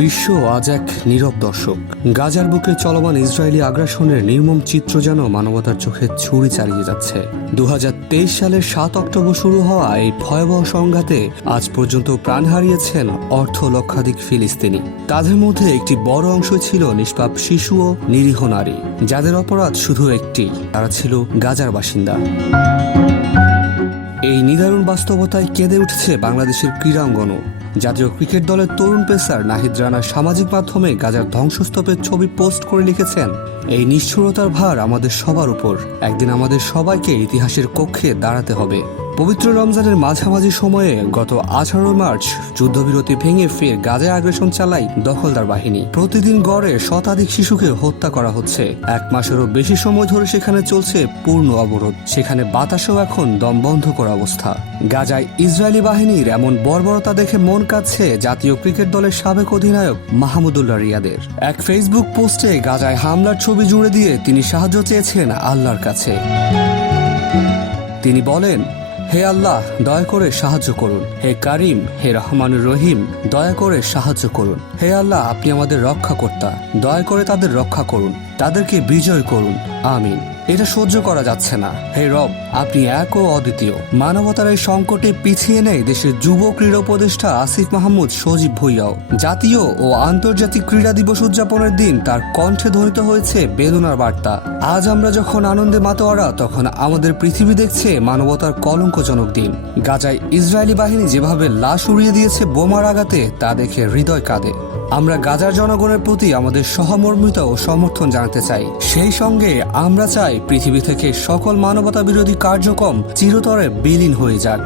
বিশ্ব আজ এক নীরব দর্শক। গাজার বুকে চলমান ইসরায়েলি আগ্রাসনের নির্মম চিত্র যেন মানবতার চোখে ছুরি চালিয়ে যাচ্ছে। 2023 সালের 7 অক্টোবর শুরু হওয়া এই ভয়াবহ সংঘাতে আজ পর্যন্ত প্রাণ হারিয়েছেন অর্ধ লক্ষাধিক ফিলিস্তিনি। তাদের মধ্যে একটি বড় অংশ ছিল নিষ্পাপ শিশু ও নিরীহ নারী, যাদের অপরাধ শুধু একটি, তারা ছিল গাজার বাসিন্দা। এই নিদারুণ বাস্তবতায় কেঁদে উঠছে বাংলাদেশের ক্রীড়াঙ্গনও। জাতীয় ক্রিকেট দলের তরুণ পেসার নাহিদ রানা সামাজিক মাধ্যমে গাজার ধ্বংসস্তূপের ছবি পোস্ট করে লিখেছেন, এই নিষ্ঠুরতার ভার আমাদের সবার উপর। একদিন আমাদের সবাইকে ইতিহাসের কক্ষে দাঁড়াতে হবে। পবিত্র রমজানের মাঝামাঝি সময়ে গত 18 মার্চ যুদ্ধবিরতি ভেঙে ফের গাজায় আগ্রাসন চালায় দখলদার বাহিনী। প্রতিদিন গড়ে শতাধিক শিশুকে হত্যা করা হচ্ছে। 1 মাসেরও বেশি সময় ধরে সেখানে চলছে পূর্ণ অবরোধ। সেখানে বাতাসও এখন দম বন্ধ করা অবস্থা। গাজায় ইসরায়েলি বাহিনীর এমন বর্বরতা দেখে মন কাঁদছে জাতীয় ক্রিকেট দলের সাবেক অধিনায়ক মাহমুদুল্লাহ রিয়াদের। এক ফেসবুক পোস্টে গাজায় হামলার ছবি জুড়ে দিয়ে তিনি সাহায্য চেয়েছেন আল্লাহর কাছে। তিনি বলেন, হে আল্লাহ, দয়া করে সাহায্য করুন। হে কারিম, হে রহমানুর রহিম, দয়া করে সাহায্য করুন। হে আল্লাহ, আপনি আমাদের রক্ষাকর্তা, দয়া করে তাদের রক্ষা করুন, তাদেরকে বিজয় করুন, আমিন। এটা সহ্য করা যাচ্ছে না। হে রব, আপনি এক ও অদ্বিতীয়। মানবতার এই সংকটে পিছিয়ে নেই দেশের যুব ক্রীড়া উপদেষ্টা আসিফ মাহমুদ সজীব ভুঁইয়াও। জাতীয় ও আন্তর্জাতিক ক্রীড়া দিবস উদযাপনের দিন তার কণ্ঠে ধ্বনিত হয়েছে বেদনার বার্তা। আজ আমরা যখন আনন্দে মাতোয়ারা, তখন আমাদের পৃথিবী দেখছে মানবতার কলঙ্কজনক দিন। গাজায় ইসরায়েলি বাহিনী যেভাবে লাশ উড়িয়ে দিয়েছে বোমার আঘাতে, তা দেখে হৃদয় কাঁদে। আমরা গাজার জনগণের প্রতি আমাদের সহমর্মিতা ও সমর্থন জানাতে চাই। সেই সঙ্গে আমরা চাই পৃথিবী থেকে সকল মানবতা বিরোধী কার্যক্রম চিরতরে বিলীন হয়ে যাক।